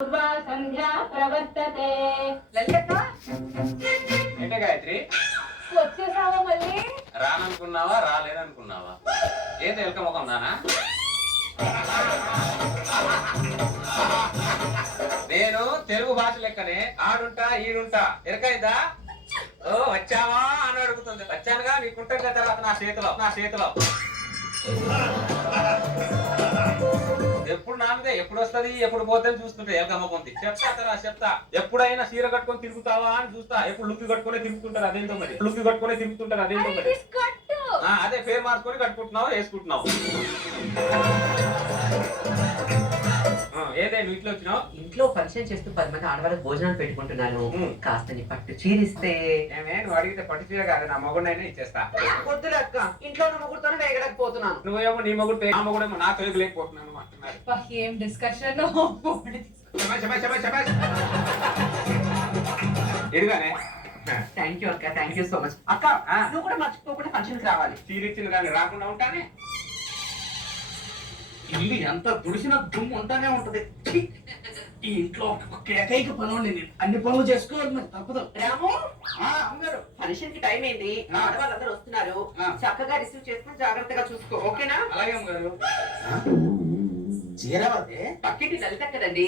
సంధ్యా ప్రవర్తతే. లలిత ఏంటే గాయత్రి, వచ్చేసావా మళ్ళీ? రాననుకున్నావా రాలేదనుకున్నావా? ఏదో ఎలక ముఖం నానా? నేను తెలుగు భాష లెక్కనే ఆడుంటా ఈడుంటా. ఎరకైందా? ఓ వచ్చావా అని అడుగుతుంది. వచ్చానుగా, నీకుంటుంది తర్వాత నా చేతిలో ఎప్పుడు నామిదే ఎప్పుడు వస్తది ఎప్పుడు పోతుంది చూస్తుంటే ఎలకమ్మ పొంది. చెప్తా ఎప్పుడైనా చీర కట్టుకొని తిరుగుతావా అని చూస్తా. ఎప్పుడు లుక్కి కట్టుకునే తిరుగుతుంటారు, అదేంటో మరి. అదే పేరు మార్చుకొని కట్టుకుంటున్నావు, వేసుకుంటున్నావు. ఏదే నువ్వు ఇంట్లో వచ్చినావు? ఇంట్లో పరిచయం చేస్తూ 10 మంది ఆడవాళ్ళకి భోజనాలు పెట్టుకుంటున్నాను. కాస్త నీ పట్టు చీరిస్తే. నువ్వు అడిగితే పట్టు చీర కాదు, నా మొగుడైనా ఇచ్చేస్తా. వద్దులే అక్క, ఇంట్లో ఉన్న మొగుడుతోనే వేగలేకపోతున్నాను. నువ్వేమో నీ మొగుడు నా మొగుడేమో నా తొలగలేకపోతున్నాను అంటున్నారు. ఏం డిస్కషన్. ఎదుగానే థ్యాంక్ యూ అక్క, థ్యాంక్ యూ సో మచ్. అక్క నువ్వు కూడా మర్చిపోకుండా ఫంక్షన్ కి రావాలి. చీర ఇచ్చిన కానీ రాకుండా ఉంటానే. ఇల్లు ఎంత దుడిసిన దుమ్ము ఉంటానే ఉంటది. ఛీ! ఈ ఇంట్లో ఒక ఏకైక పనుండి నేను అన్ని పనులు చేసుకోవాలి, మరి తప్పదు. రాము, అమ్మగారు ఫంక్షన్ కి టైం అయింది, ఆడవాళ్ళందరూ వస్తున్నారు. చక్కగా రిసీవ్ చేసుకుని జాగ్రత్తగా చూసుకో, ఓకేనా? అలాగే అమ్మగారు. చీరవదే పక్కింటి లలిత కదండి.